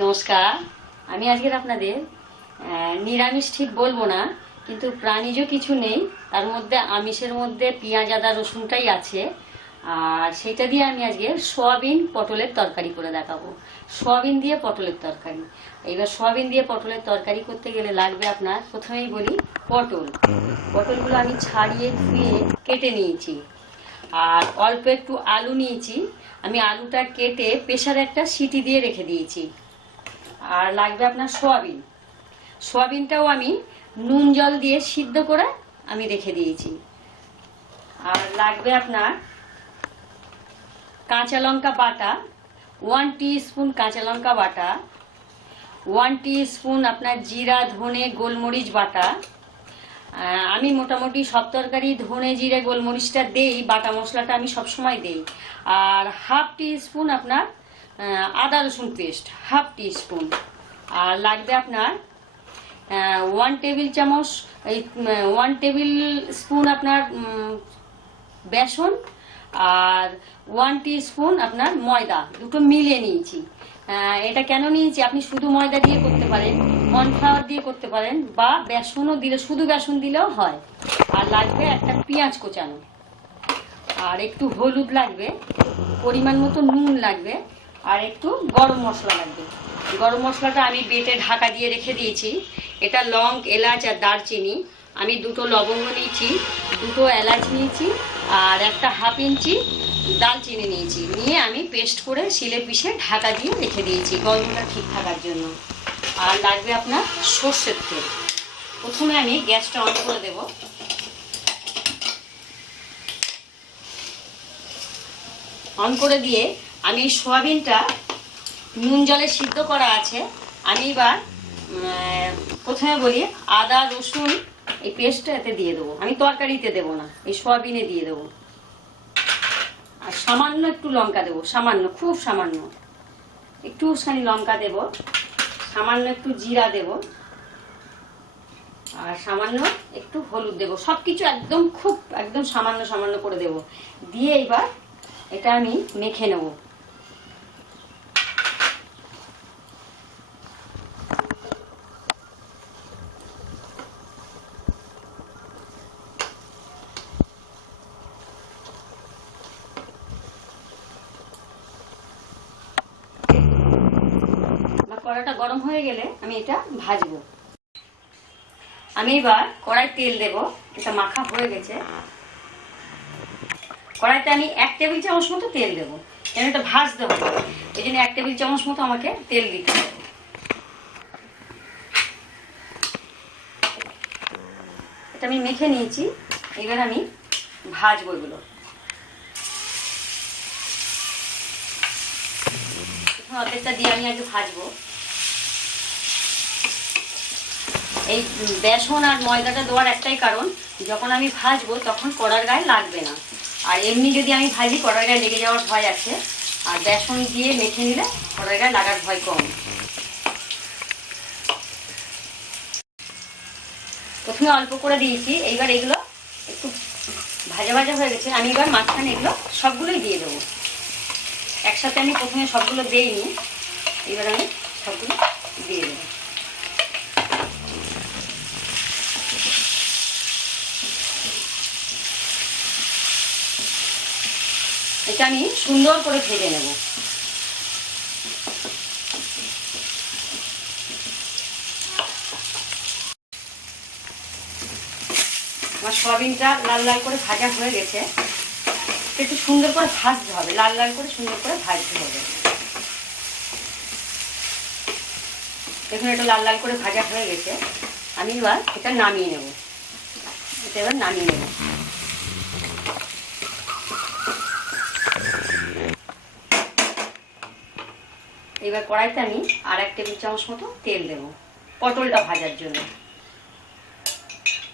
নমস্কার, আমি আজকের আপনাদের নিরামিষ ঠিক বলব না, কিন্তু প্রাণীজ কিছু নেই, তার মধ্যে আমিষের মধ্যে পেঁয়াজ, আদা, রসুনটাই আছে, আর সেটা দিয়ে আমি আজকে সোয়াবিন, পটলের তরকারি করে দেখাবো। সোয়াবিন দিয়ে পটলের তরকারি। এবার সোয়াবিন দিয়ে পটলের তরকারি করতে গেলে লাগবে আপনার, প্রথমেই বলি পটল। পটলগুলো আমি ছাড়িয়ে ধুয়ে কেটে নিয়েছি। আর অল্প একটু আলু নিয়েছি। আমি আলুটা কেটে প্রেশারে একটা সিটি দিয়ে রেখে দিয়েছি। আর লাগবে আপনার সোয়াবিন। সোয়াবিনটাও আমি নুন জল দিয়ে সিদ্ধ করে আমি রেখে দিয়েছি। আর লাগবে আপনার কাঁচা লঙ্কা বাটা ওয়ান স্পুন কাঁচা লঙ্কা বাটা ওয়ান স্পুন আপনার জিরা, ধনে, গোলমরিচ বাটা। আমি মোটামুটি সব তরকারি ধনে, জিরে, গোলমরিচটা দেই, বাটা মশলাটা আমি সবসময় দেই। আর হাফ টি স্পুন আপনার আদা রসুন পেস্ট হাফ টি স্পুন আর লাগবে আপনার ওয়ান টেবিল চামচ, এই ওয়ান টেবিল স্পুন আপনার বেসন আর ওয়ান স্পুন আপনার ময়দা, দুটো মিলিয়ে নিয়েছি। এটা কেন নিয়েছি? আপনি শুধু ময়দা দিয়ে করতে পারেন কর্নফ্লাওয়ার দিয়ে করতে পারেন, বা বেসনও দিলে, শুধু বেসন দিলেও হয়। আর লাগবে একটা পেঁয়াজ কোচানো। আর একটু হলুদ লাগবে, পরিমাণ মতো নুন লাগবে। আর একটু গরম মশলা লাগবে। গরম মশলাটা আমি বেটে ঢাকা দিয়ে রেখে দিয়েছি। এটা লং, এলাচ আর দারচিনি। আমি দুটো লবঙ্গ নিয়েছি, দুটো এলাচ নিয়েছি আর একটা হাফ ইঞ্চি দালচিনি নিয়েছি। নিয়ে আমি পেস্ট করে শিলে পিষে ঢাকা দিয়ে রেখে দিয়েছি গরমটা ঠিক থাকার জন্য। আর লাগবে আপনার সর্ষের তেল। প্রথমে আমি গ্যাসটা অন করে দেবো। অন করে দিয়ে আমি সোয়াবিনটা নুন জলে সিদ্ধ করা আছে। আমি এবার প্রথমে বলি আদা, রসুন, এই পেস্টটা এতে দিয়ে দেবো। আমি তরকারিতে দেবো না, এই সোয়াবিনে দিয়ে দেবো। আর সামান্য একটু লঙ্কা দেবো, সামান্য, খুব সামান্য। একটু একটুখানি লঙ্কা দেব, সামান্য একটু জিরা দেব, আর সামান্য একটু হলুদ দেবো। সব কিছু একদম খুব, একদম সামান্য সামান্য করে দেব। দিয়ে এবার এটা আমি মেখে নেব আমার কড়াটা গরম হয়ে গেলে আমি এটা ভাজবো। আমি এবার কড়াই তেল দেব, এটা মাখা হয়ে গেছে। কড়াইতে আমি এক টেবিল চামচ মতো তেল দেবো, কেন এটা ভাজতে হবে। এই জন্য এক টেবিল চামচ মতো আমাকে তেল দিতে হবে। এটা আমি মেখে নিয়েছি, এবার আমি ভাজবো এগুলো। অর্ধেকটা দিয়ে আমি আগে ভাজবো। এই বেসন আর ময়দাটা দেওয়ার একটাই কারণ, যখন আমি ভাজবো তখন কড়ার গায়ে লাগবে না। আর এমনি যদি আমি ভাজি, কড়ার গায়ে লেগে যাওয়ার ভয় আছে। আর বেসন দিয়ে মেখে নিলে কড়ার গায়ে লাগার ভয় কম। প্রথমে অল্প করে দিয়েছি, এইবার এগুলো একটু ভাজা ভাজা হয়ে গেছে। আমি এবার মাঝখানে এগুলো সবগুলোই দিয়ে দেবো। একসাথে আমি প্রথমে সবগুলো দিইনি, এবার আমি সবগুলো দিয়ে দেবো। এটা আমি সুন্দর করে ভেজে নেব। আমার সয়াবিনটা লাল লাল করে ভাজা হয়ে গেছে। একটু সুন্দর করে ভাজতে হবে, লাল লাল করে সুন্দর করে ভাজতে হবে। দেখুন, এটা লাল লাল করে ভাজা হয়ে গেছে। আমি এবার এটা নামিয়ে নেব। এটা এবার নামিয়ে নেব। এবার কড়াইতে আমি আর এক টেবিল চামচ মতো তেল দেবো, পটলটা ভাজার জন্য।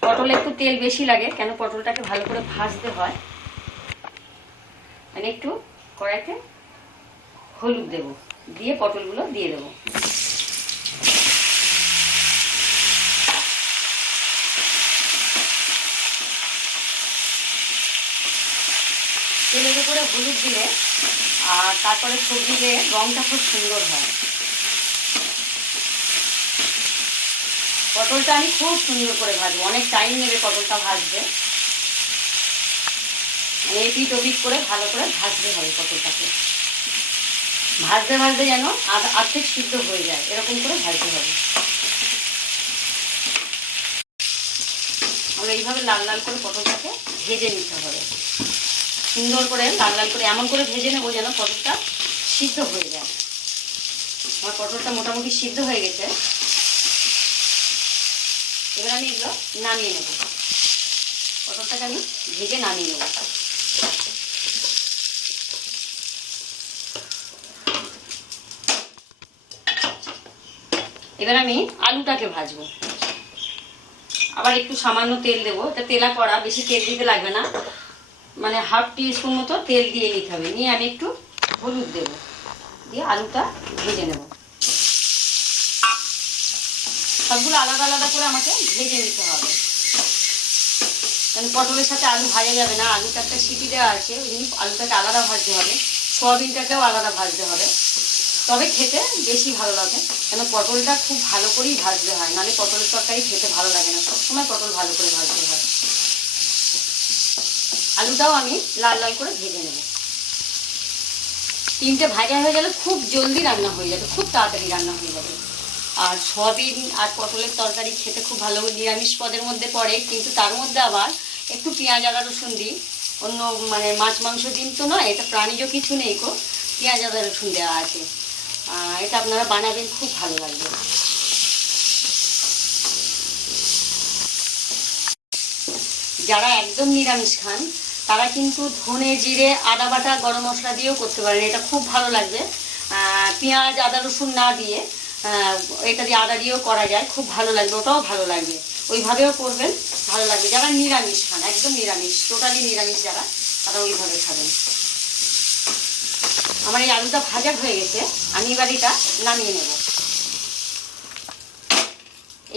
পটলে একটু তেল বেশি লাগে, কেন পটলটাকে ভালো করে ভাজতে হয়। আমি একটু কড়াইতে হলুদ দেব, দিয়ে পটলগুলো দিয়ে দেবো। তেলের উপরে হলুদ দিলে আর তারপরে সবজি দিয়ে রঙটা খুব সুন্দর হয়। পটলটা আমি খুব সুন্দর করে ভাজবো, অনেক টাইম নেবে পটলটা ভাজবে মানে এপিট ওপিট করে ভালো করে ভাজতে হবে পটলটাকে। ভাজতে ভাজতে যেন আর্ধেক সিদ্ধ হয়ে যায়, এরকম করে ভাজতে হবে। আমরা এইভাবে লাল লাল করে পটলটাকে ভেজে নিতে হবে। সুন্দর করে লাল লাল করে, এমন করে ভেজে নেব যেন পটলটা সিদ্ধ হয়ে যায়। আমার পটলটা মোটামুটি সিদ্ধ হয়ে গেছে। এবার আমি এগুলো নামিয়ে নেব। পটলটাকে আমি ভেজে নামিয়ে নেব। এবার আমি আলুটাকে ভাজবো। আবার একটু সামান্য তেল দেবো। এটা তেলা করা বেশি তেল দিতে লাগবে না। মানে হাফ টি স্পুন মতো তেল দিয়ে নিতে হবে। নিয়ে আমি একটু হলুদ দেবো। দিয়ে আলুটা ভেজে নেব। সবগুলো আলাদা আলাদা করে আমাকে ভেজে নিতে হবে। কারণ পটলের সাথে আলু ভাজা যাবে না। আলুটা একটা সিটি দেওয়া আছে, ওই জন্য আলুটাকে আলাদা ভাজতে হবে। সয়াবিনটাকেও আলাদা ভাজতে হবে। তবে খেতে বেশি ভালো লাগে, কেন পটলটা খুব ভালো করেই ভাজতে হয়। নাহলে পটলের তরকারি খেতে ভালো লাগে না। সবসময় পটল ভালো করে ভাজতে হয়। আলুটাও আমি লাল লাল করে ভেজে নেব। তিনটে ভাজা হয়ে গেলে খুব জলদি রান্না হয়ে যাবে, খুব তাড়াতাড়ি রান্না হয়ে যাবে। আর সয়াবিন আর পটলের তরকারি খেতে খুব ভালো, নিরামিষ পদের মধ্যে পড়ে, কিন্তু তার মধ্যে আবার একটু পেঁয়াজ, আদা, রসুন দিই। অন্য মানে মাছ, মাংস দিন তো নয়, এটা প্রাণীজ কিছু নেই কো পেঁয়াজ, আদা, রসুন দেওয়া আছে। এটা আপনারা বানাবেন, খুব ভালো লাগবে। যারা একদম নিরামিষ খান তারা কিন্তু ধনে, জিরে, আদা বাটা, গরম মশলা দিয়েও করতে পারেন। এটা খুব ভালো লাগবে। পেঁয়াজ, আদা, রসুন না দিয়ে এটা দিয়ে আদা দিয়েও করা যায়। খুব ভালো লাগবে, ওটাও ভালো লাগবে। ওইভাবেও করবেন, ভালো লাগবে। যারা নিরামিষ খান, একদম নিরামিষ টোটালি নিরামিষ যারা, তারা ওইভাবে খাবেন। আমার এই আলুটা ভাজা হয়ে গেছে। আমি এবার এটা নামিয়ে নেব।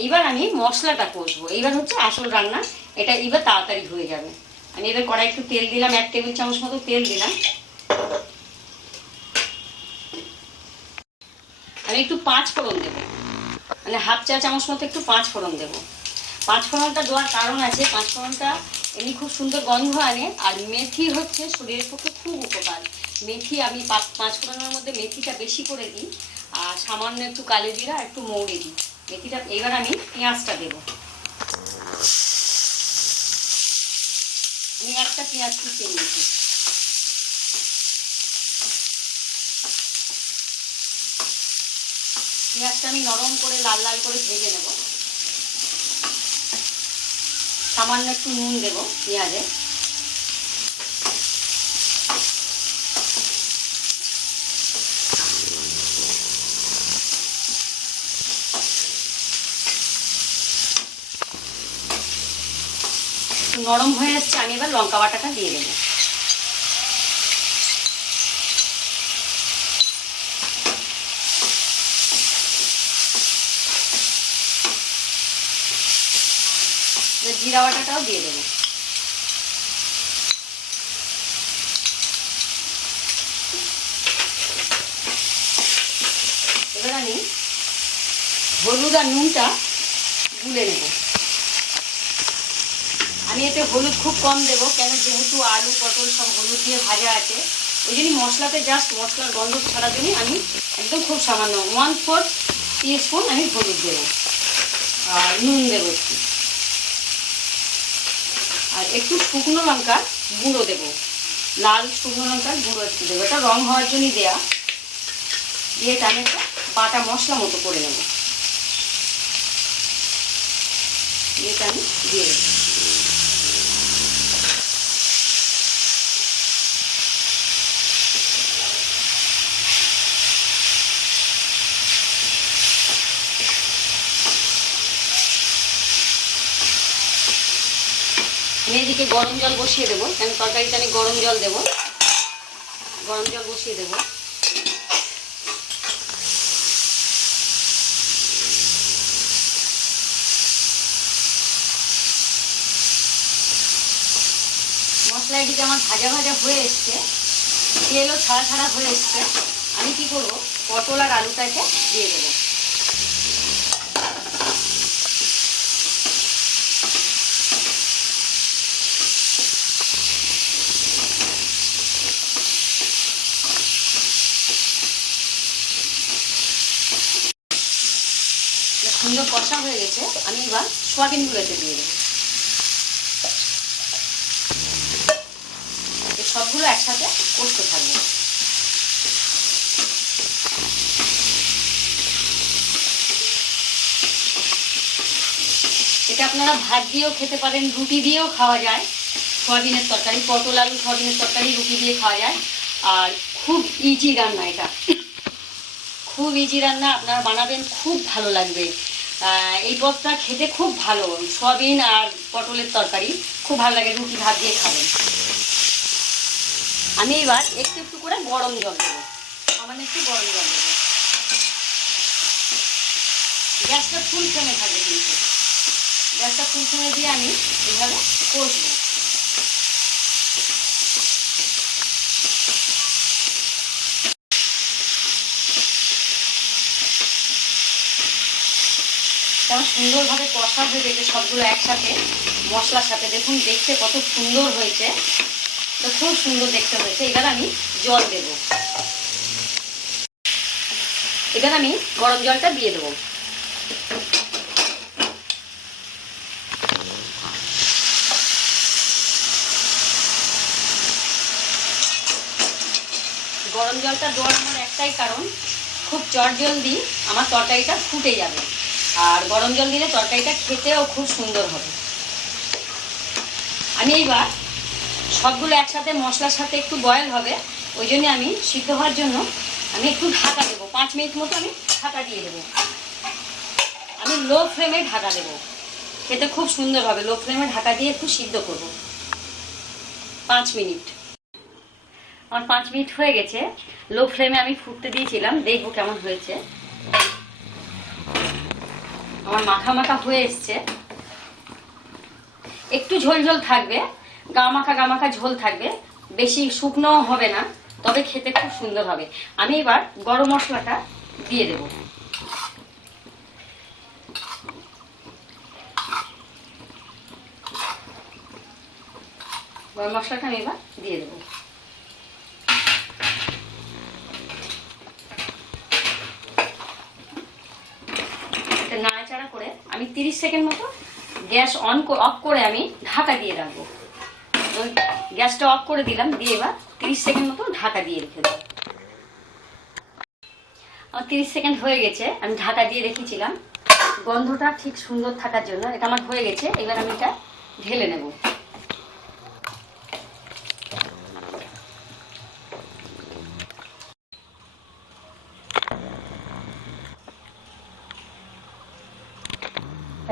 এইবার আমি মশলাটা কষবো। এইবার হচ্ছে আসল রান্না। এটা এইবার তাড়াতাড়ি হয়ে যাবে। আমি এবার কড়াই একটু তেল দিলাম, এক টেবিল চামচ মতো তেল দিলাম। আমি একটু পাঁচ ফোড়ন দেবো। মানে হাফ চা চামচ মতো একটু পাঁচ ফোড়ন দেবো। পাঁচ ফোড়নটা দেওয়ার কারণ আছে, পাঁচ ফোড়নটা এমনি খুব সুন্দর গন্ধ আনে, আর মেথি হচ্ছে শরীরের পক্ষে খুব উপকার। মেথি আমি পাঁচ ফোড়নের মধ্যে মেথিটা বেশি করে দিই, আর সামান্য একটু কালো জিরা একটু মৌরি দিই। মেথিটা, এবার আমি পেঁয়াজটা দেবো। আমি একটা পেঁয়াজ কুচিয়ে নিয়েছি পেঁয়াজটা আমি নরম করে লাল লাল করে ভেজে নেব সামান্য একটু নুন দেবো পেঁয়াজে নরম হয়ে এসছে আমি এবার লঙ্কা বাটাটা দিয়ে দেবো। জিরা বাটাটাও দিয়ে দেবো। এবার আমি হলুদ আর নুনটা গুলে নেব। আমি এতে হলুদ খুব কম দেবো, কেন যেহেতু আলু, পটল সব হলুদ দিয়ে ভাজা আছে। ওই জন্য মশলাতে জাস্ট মশলার গন্ধ ছাড়ার জন্যই আমি একদম খুব সামান্য ওয়ান ফোর স্পুন আমি হলুদ দেবো। আর নুন দেবো একটু। আর একটু শুকনো লঙ্কার গুঁড়ো দেবো। লাল শুকনো লঙ্কার গুঁড়ো একটু দেবো। এটা রং হওয়ার জন্যই দেওয়া দিয়ে এটা আমি একটা বাটা মশলা মতো করে নেব। দিয়ে আমি দিয়ে দেবো। আমি গরম জল বসিয়ে দেবো। কেন তরকারিতে আমি গরম জল দেবো? গরম জল বসিয়ে দেবো। মশলা এদিকে আমার ভাজা ভাজা হয়ে এসছে। তেলও ছাড়া ছাড়া হয়ে এসছে। আমি কি করব? পটল আর আলুটাকে দিয়ে দেবো সুন্দর কষা হয়ে গেছে আমি এবার সোয়াবিনগুলো এতে দিয়ে দেবো। সবগুলো একসাথে কষতে থাকব। এটা আপনারা ভাত দিয়েও খেতে পারেন, রুটি দিয়েও খাওয়া যায়। সয়াবিনের তরকারি, পটল আলু সয়াবিনের তরকারি, রুটি দিয়ে খাওয়া যায়। আর খুব ইজি রান্না এটা। খুব ইজি রান্না, আপনারা বানাবেন, খুব ভালো লাগবে। এই পদটা খেতে খুব ভালো। সয়াবিন আর পটলের তরকারি। খুব ভালো লাগে রুটি ভাত দিয়ে খাবেন। আমি এবার একটু একটু করে গরম জল দেবো। সামান্য একটু গরম জল দেবো। গ্যাসটা ফুল ফ্লেমে থাকবে কিন্তু। গ্যাসটা ফুল ফ্লেমে দিয়ে আমি এইভাবে কষবো। কেমন সুন্দরভাবে হয়ে গেছে সবগুলো একসাথে মশলার সাথে। দেখুন, দেখতে কত সুন্দর হয়েছে। তো খুব সুন্দর দেখতে হয়েছে। এবার আমি জল দেব। এবার আমি গরম জলটা দিয়ে দেবো। গরম জলটা দেওয়ার আমার একটাই কারণ, খুব চট জলদি আমার তরকারিটা ফুটে যাবে। আর গরম জল দিলে তরকারিটা খেতেও খুব সুন্দর হবে। আমি এইবার সবগুলো একসাথে মশলার সাথে একটু বয়েল হবে, ওই জন্য আমি সিদ্ধ হওয়ার জন্য আমি একটু ঢাকা দেবো। পাঁচ মিনিট মতো আমি ঢাকা দিয়ে দেবো। আমি লো ফ্লেমে ঢাকা দেবো। খেতে খুব সুন্দর হবে। লো ফ্লেমে ঢাকা দিয়ে একটু সিদ্ধ করব। পাঁচ মিনিট। আমার পাঁচ মিনিট হয়ে গেছে। লো ফ্লেমে আমি ফুটতে দিয়েছিলাম। দেখব কেমন হয়েছে। আমার মাখা মাখা হয়ে এসছে। একটু ঝোল ঝোল থাকবে গা মাখা গা মাখা ঝোল থাকবে। বেশি শুকনো হবে না, তবে খেতে খুব সুন্দর হবে। আমি এবার গরম মশলাটা দিয়ে দেব। গরম মশলাটা আমি এবার দিয়ে দেবো এটা নাড়াচাড়া করে আমি তিরিশ সেকেন্ড মতো গ্যাস অন অফ করে আমি ঢাকা দিয়ে রাখব। ওই গ্যাসটা অফ করে দিলাম, দিয়ে এবার তিরিশ সেকেন্ড মতো ঢাকা দিয়ে রেখে দেবো। আমার তিরিশ সেকেন্ড হয়ে গেছে, আমি ঢাকা দিয়ে রেখেছিলাম। গন্ধটা ঠিক সুন্দর থাকার জন্য, এটা আমার হয়ে গেছে, এবার আমি এটা ঢেলে নেব।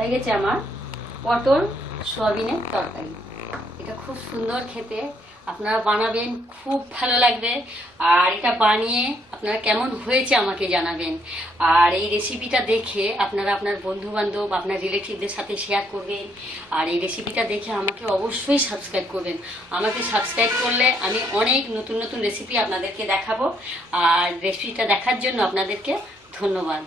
হয়ে গেছে আমার পটল, সোয়াবিনের তরকারি। এটা খুব সুন্দর খেতে। আপনারা বানাবেন, খুব ভালো লাগবে। আর এটা বানিয়ে আপনারা কেমন হয়েছে আমাকে জানাবেন। আর এই রেসিপিটা দেখে আপনারা আপনার বন্ধু বান্ধব আপনার রিলেটিভদের সাথে শেয়ার করবেন। আর এই রেসিপিটা দেখে আমাকে অবশ্যই সাবস্ক্রাইব করবেন। আমাকে সাবস্ক্রাইব করলে আমি অনেক নতুন নতুন রেসিপি আপনাদেরকে দেখাবো। আর রেসিপিটা দেখার জন্য আপনাদেরকে ধন্যবাদ।